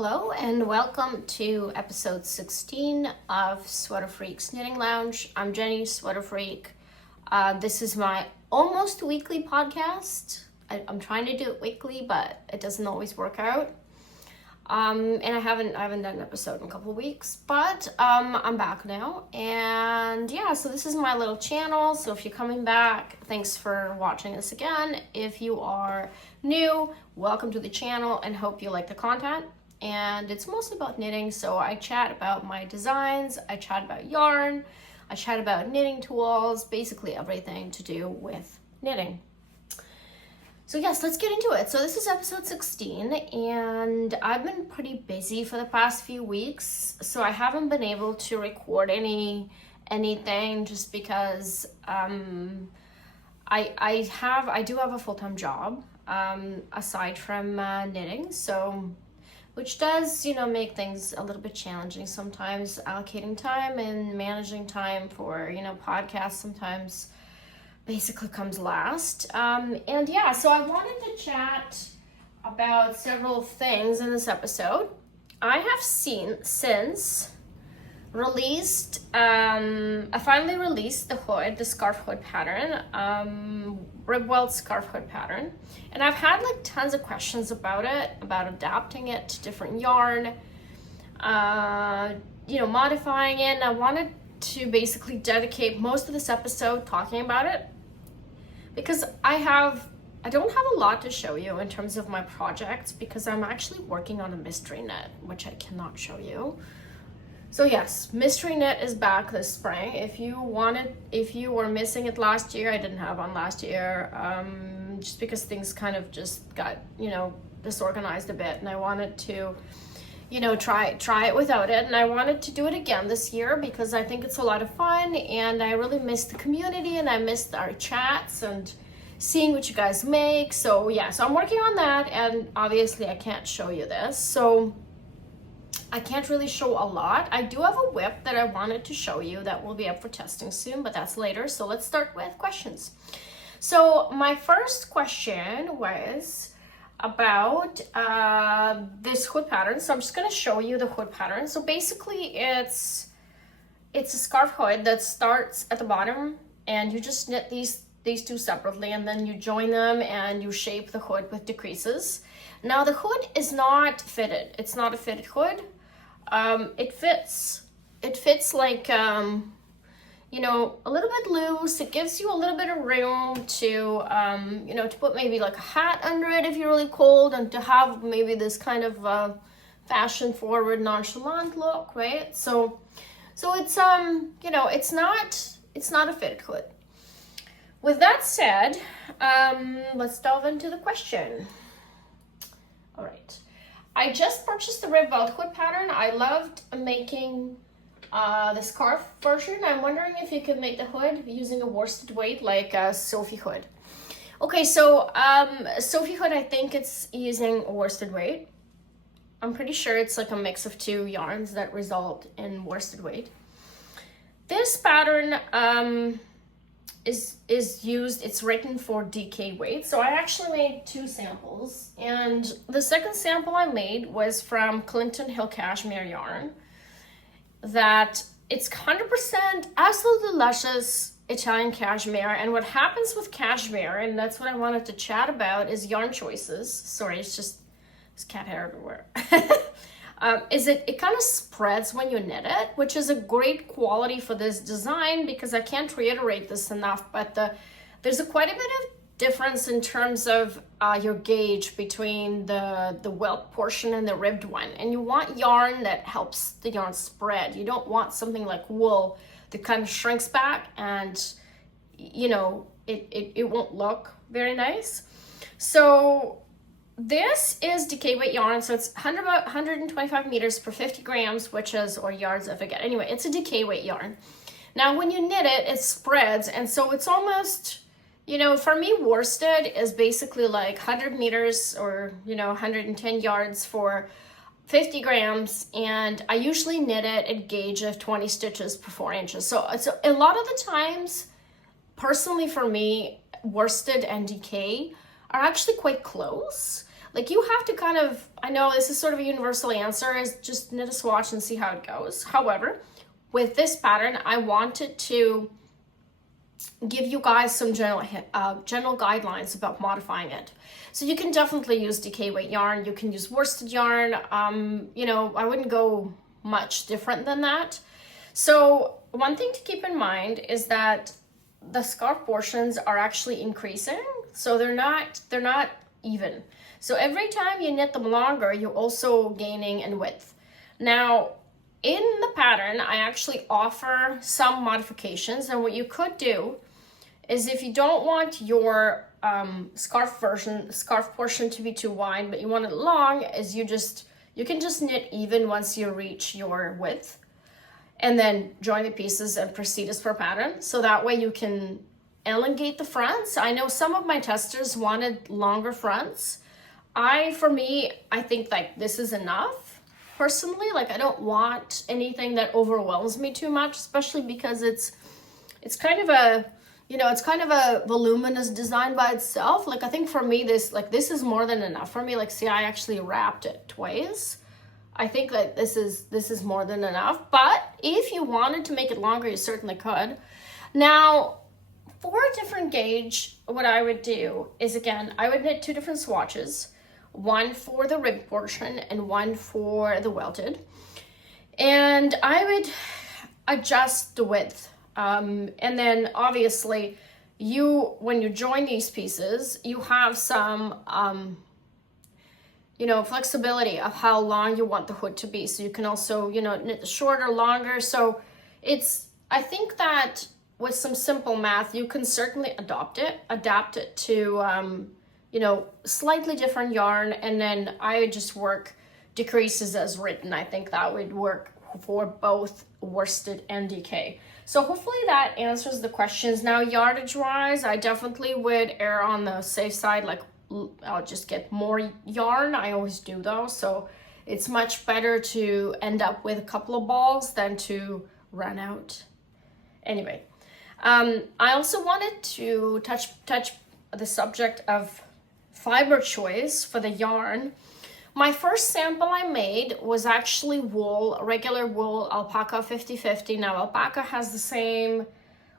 Hello and welcome to episode 16 of Sweater Freak's Knitting Lounge. I'm Jenny, Sweater Freak. This is my almost weekly podcast. I'm trying to do it weekly, but it doesn't always work out. And I haven't done an episode in a couple of weeks, but I'm back now. And yeah, so this is my little channel. So if you're coming back, thanks for watching this again. If you are new, welcome to the channel and hope you like the content. And it's mostly about knitting, so I chat about my designs, I chat about yarn, I chat about knitting tools, basically everything to do with knitting. So yes, let's get into it. So this is episode 16, and I've been pretty busy for the past few weeks, so I haven't been able to record anything just because I do have a full-time job aside from knitting, so which does, make things a little bit challenging sometimes. Allocating time and managing time for, podcasts sometimes basically comes last. And yeah, so I wanted to chat about several things in this episode. I have since released, I finally released the hood, the scarf hood pattern, Welt scarf hood pattern, and I've had tons of questions about it, about adapting it to different yarn, modifying it, and I wanted to basically dedicate most of this episode talking about it because I don't have a lot to show you in terms of my projects because I'm actually working on a mystery knit, which I cannot show you. So yes, mystery knit is back this spring. If you were missing it last year, I didn't have one last year, just because things kind of just got, disorganized a bit, and I wanted to, try it without it, and I wanted to do it again this year because I think it's a lot of fun, and I really missed the community, and I missed our chats and seeing what you guys make. So yeah, so I'm working on that, and obviously I can't show you this, so I can't really show a lot. I do have a whip that I wanted to show you that will be up for testing soon, but that's later. So let's start with questions. So my first question was about this hood pattern. So I'm just going to show you the hood pattern. So basically it's a scarf hood that starts at the bottom, and you just knit these two separately, and then you join them and you shape the hood with decreases. Now the hood is not fitted. It's not a fitted hood. It fits like, a little bit loose. It gives you a little bit of room to, to put maybe like a hat under it if you're really cold, and to have maybe this kind of fashion forward, nonchalant look, right? So it's, it's not a fitted hood. With that said, let's delve into the question. All right. I just purchased the Welt hood pattern. I loved making the scarf version. I'm wondering if you could make the hood using a worsted weight like a Sophie hood. Okay, so Sophie hood, I think it's using a worsted weight. I'm pretty sure it's like a mix of two yarns that result in worsted weight. This pattern it's written for DK weight. So I actually made two samples, and the second sample I made was from Clinton Hill Cashmere yarn. That it's 100% absolutely luscious Italian cashmere, and what happens with cashmere, and that's what I wanted to chat about, is yarn choices. Sorry, it's just there's cat hair everywhere. Is it kind of spreads when you knit it, which is a great quality for this design because I can't reiterate this enough, but there's quite a bit of difference in terms of your gauge between the welt portion and the ribbed one, and you want yarn that helps the yarn spread. You don't want something like wool that kind of shrinks back and it won't look very nice. So this is decay weight yarn, so it's 125 meters per 50 grams, or yards, I forget. Anyway, it's a decay weight yarn. Now, when you knit it, it spreads, and so it's almost, for me, worsted is basically like 100 meters or, 110 yards for 50 grams, and I usually knit it at a gauge of 20 stitches per 4 inches. So a lot of the times, personally for me, worsted and decay are actually quite close. like you have to kind of, I know this is sort of a universal answer, is just knit a swatch and see how it goes. However, with this pattern, I wanted to give you guys some general guidelines about modifying it. So you can definitely use decay weight yarn, you can use worsted yarn, you know, I wouldn't go much different than that. So one thing to keep in mind is that the scarf portions are actually increasing, so they're not even. So every time you knit them longer, you're also gaining in width. Now, in the pattern, I actually offer some modifications, and what you could do is, if you don't want your scarf portion to be too wide, but you want it long, is you can just knit even once you reach your width, and then join the pieces and proceed as per pattern. So that way you can elongate the fronts. I know some of my testers wanted longer fronts. For me, I think like this is enough. Personally, like I don't want anything that overwhelms me too much, especially because it's kind of a, you know, it's kind of a voluminous design by itself. Like I think for me, this is more than enough for me. Like, see, I actually wrapped it twice. I think that this is more than enough, but if you wanted to make it longer, you certainly could. Now, for a different gauge, what I would do is, again, I would knit 2 different swatches, one for the rib portion and one for the welted. And I would adjust the width. And then obviously when you join these pieces, you have some, you know, flexibility of how long you want the hood to be. So you can also, you know, knit the shorter, longer. So I think that with some simple math, you can certainly adapt it to, you know, slightly different yarn. And then I would just work decreases as written. I think that would work for both worsted and DK. So hopefully that answers the questions. Now, yardage wise, I definitely would err on the safe side. Like, I'll just get more yarn. I always do though. So it's much better to end up with a couple of balls than to run out. Anyway, I also wanted to touch the subject of fiber choice for the yarn. My first sample I made was actually wool, regular wool, alpaca 50-50. Now, alpaca has the same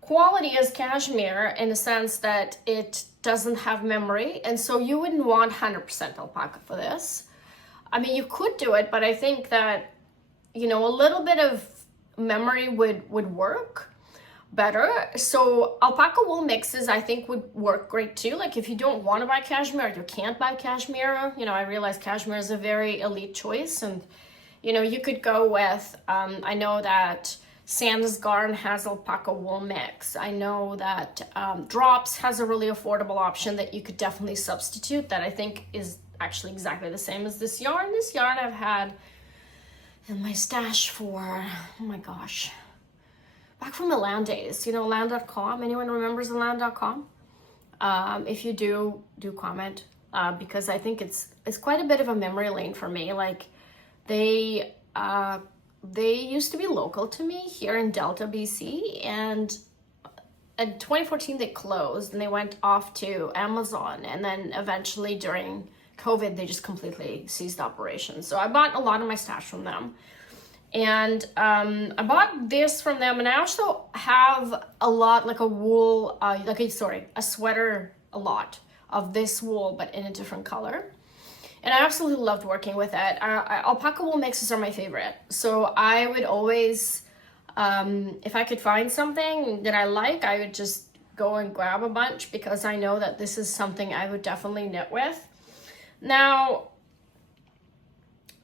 quality as cashmere in the sense that it doesn't have memory, and so you wouldn't want 100% alpaca for this. I mean, you could do it, but I think that, you know, a little bit of memory would work better. So alpaca wool mixes I think would work great too. Like if you don't want to buy cashmere, or you can't buy cashmere, you know, I realize cashmere is a very elite choice, and you know, you could go with I know that Santa's Garden has alpaca wool mix. I know that Drops has a really affordable option that you could definitely substitute, that I think is actually exactly the same as this yarn. This yarn I've had in my stash for, oh my gosh, back from the land days, you know, land.com. Anyone remembers the land.com? If you do comment, because I think it's quite a bit of a memory lane for me. Like they used to be local to me here in Delta, BC, and in 2014 they closed and they went off to Amazon, and then eventually during COVID they just completely ceased operations. So I bought a lot of my stash from them. And I bought this from them, and I also have a lot, like a wool, a sweater, a lot of this wool, but in a different color. And I absolutely loved working with it. Alpaca wool mixes are my favorite. So I would always, if I could find something that I like, I would just go and grab a bunch, because I know that this is something I would definitely knit with. Now,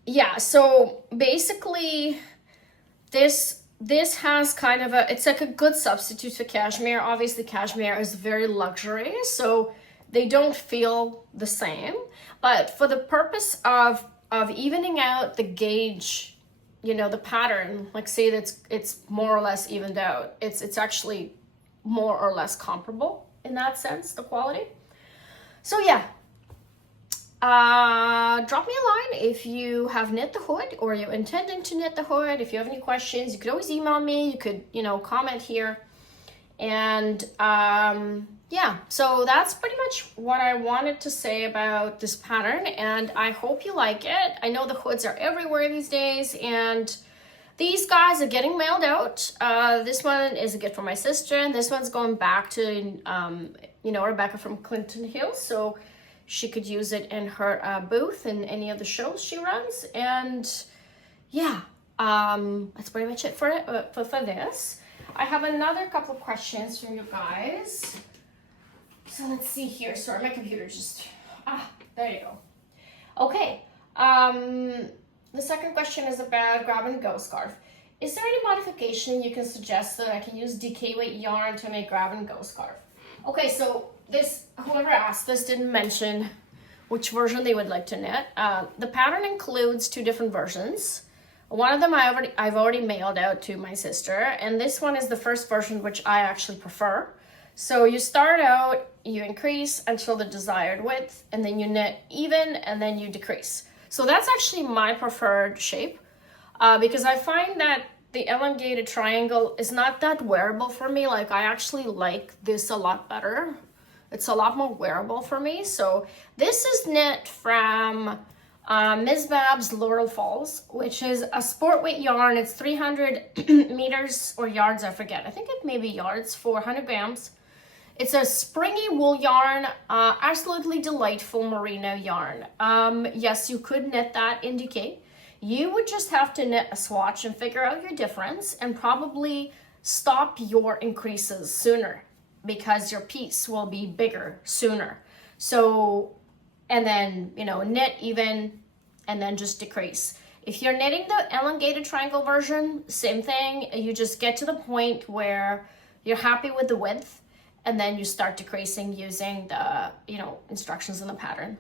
yeah, so basically this has kind of it's like a good substitute for cashmere. Obviously cashmere is very luxury, so they don't feel the same, but for the purpose of evening out the gauge, you know, the pattern, like say that it's more or less evened out, it's actually more or less comparable in that sense, the quality. So yeah, drop me a line if you have knit the hood or you're intending to knit the hood. If you have any questions, you could always email me. You could, you know, comment here. And yeah, so that's pretty much what I wanted to say about this pattern, and I hope you like it. I know the hoods are everywhere these days, and these guys are getting mailed out. This one is a gift from my sister, and this one's going back to, you know, Rebecca from Clinton Hills, so she could use it in her booth in any of the shows she runs. And yeah, that's pretty much it for this. I have another couple of questions from you guys. So let's see here. Sorry, my computer just, there you go. Okay, the second question is about grab and go scarf. Is there any modification you can suggest so that I can use DK weight yarn to make grab and go scarf? Okay, so this, whoever asked this didn't mention which version they would like to knit. The pattern includes 2 different versions. One of them I've already mailed out to my sister, and this one is the first version, which I actually prefer. So you start out, you increase until the desired width, and then you knit even, and then you decrease. So that's actually my preferred shape, because I find that the elongated triangle is not that wearable for me. Like, I actually like this a lot better. It's a lot more wearable for me. So this is knit from Ms. Babs Laurel Falls, which is a sport weight yarn. It's 300 meters or yards, I forget. I think it may be yards, 400 grams. It's a springy wool yarn, absolutely delightful merino yarn. Yes, you could knit that in DK. You would just have to knit a swatch and figure out your difference, and probably stop your increases sooner because your piece will be bigger sooner. So, and then, you know, knit even and then just decrease. If you're knitting the elongated triangle version, same thing. You just get to the point where you're happy with the width, and then you start decreasing using the, you know, instructions in the pattern.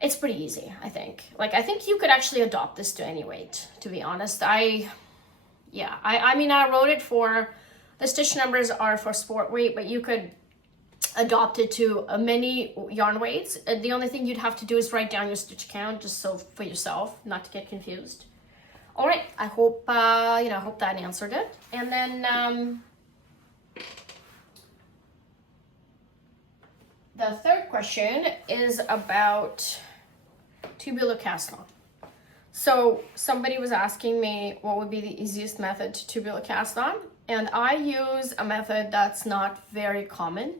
It's pretty easy, I think. Like, I think you could actually adopt this to any weight, to be honest. I mean, I wrote it for, the stitch numbers are for sport weight, but you could adopt it to many yarn weights. The only thing you'd have to do is write down your stitch count, just so for yourself, not to get confused. All right, I hope, you know, I hope that answered it. And then, the third question is about tubular cast on. So somebody was asking me what would be the easiest method to tubular cast on, and I use a method that's not very common.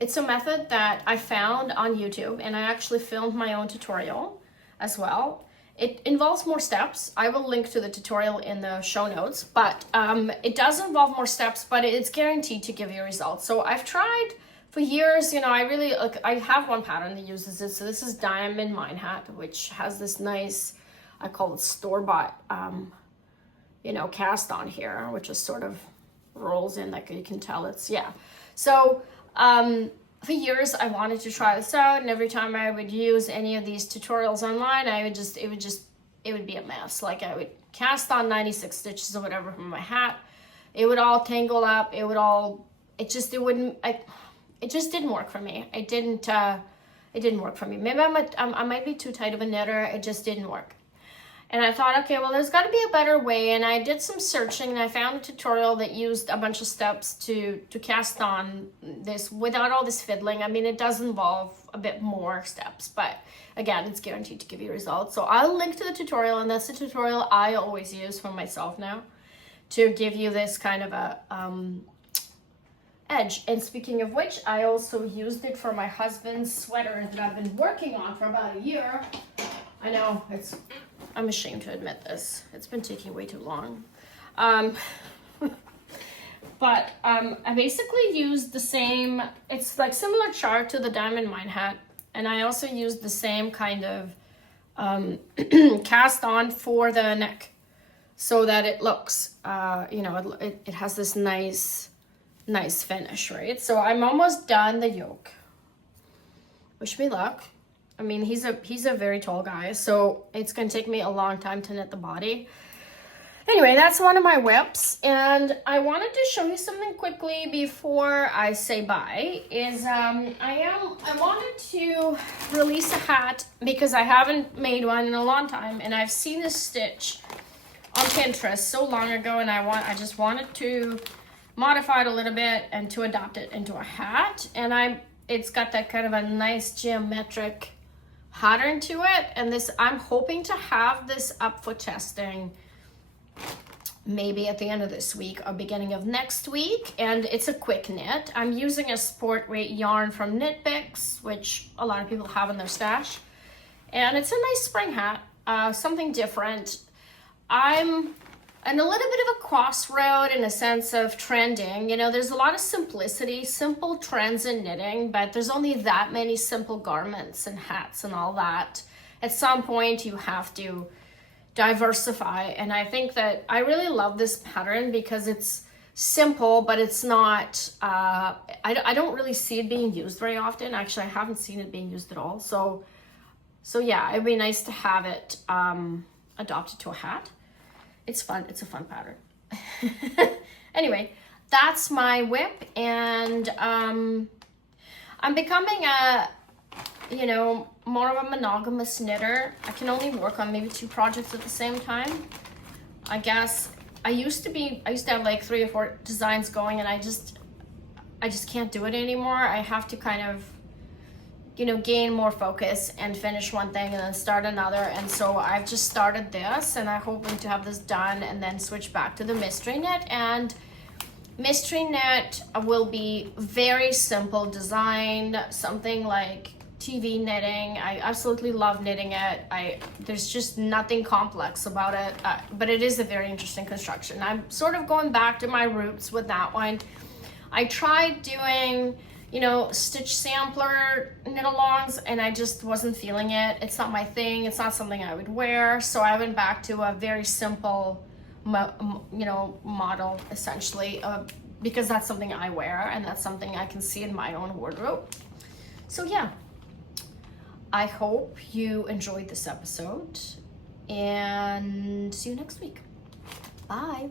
It's a method that I found on YouTube, and I actually filmed my own tutorial as well. It involves more steps. I will link to the tutorial in the show notes, but it does involve more steps, but it's guaranteed to give you results. So I've tried for years, you know, I have one pattern that uses it. So this is Diamond Mine Hat, which has this nice, I call it store-bought, you know, cast on here, which is sort of rolls in, like you can tell it's, yeah. So for years I wanted to try this out, and every time I would use any of these tutorials online, it would be a mess. Like, I would cast on 96 stitches or whatever from my hat. It would all tangle up. It just didn't work for me. It didn't work for me. Maybe I might be too tight of a knitter. It just didn't work. And I thought, okay, well, there's got to be a better way. And I did some searching, and I found a tutorial that used a bunch of steps to cast on this without all this fiddling. I mean, it does involve a bit more steps, but again, it's guaranteed to give you results. So I'll link to the tutorial, and that's the tutorial I always use for myself now to give you this kind of a edge. And speaking of which, I also used it for my husband's sweater that I've been working on for about a year. I know, I'm ashamed to admit this. It's been taking way too long. But I basically used the same, it's like similar chart to the Diamond Mine Hat. And I also used the same kind of cast on for the neck, so that it looks, you know, it has this nice finish, right? So I'm almost done the yoke. Wish me luck. I mean, he's a very tall guy, so it's gonna take me a long time to knit the body. Anyway, that's one of my whips, and I wanted to show you something quickly before I say bye. I wanted to release a hat because I haven't made one in a long time, and I've seen this stitch on Pinterest so long ago, and I just wanted to modify it a little bit and to adapt it into a hat. And it's got that kind of a nice geometric pattern to it. And this, I'm hoping to have this up for testing maybe at the end of this week or beginning of next week. And it's a quick knit. I'm using a sport weight yarn from Knit Picks, which a lot of people have in their stash. And it's a nice spring hat, something different. I'm in a little bit of a crossroad in a sense of trending. You know, there's a lot of simplicity, simple trends in knitting, but there's only that many simple garments and hats and all that. At some point you have to diversify, and I think that I really love this pattern because it's simple, but it's not, I don't really see it being used very often. Actually, I haven't seen it being used at all. So yeah, it'd be nice to have it adopted to a hat. It's fun. It's a fun pattern. Anyway, that's my whip, and I'm becoming more of a monogamous knitter. I can only work on maybe 2 projects at the same time. I guess I used to have like 3 or 4 designs going, and I just can't do it anymore. I have to kind of, gain more focus and finish one thing and then start another. And so I've just started this, and I'm hoping to have this done and then switch back to the mystery knit. And mystery knit will be very simple design, something like TV knitting. I absolutely love knitting it. There's just nothing complex about it, but it is a very interesting construction. I'm sort of going back to my roots with that one. I tried doing stitch sampler knit-alongs, and I just wasn't feeling it. It's not my thing. It's not something I would wear. So I went back to a very simple, model, essentially, because that's something I wear, and that's something I can see in my own wardrobe. So yeah, I hope you enjoyed this episode, and see you next week. Bye.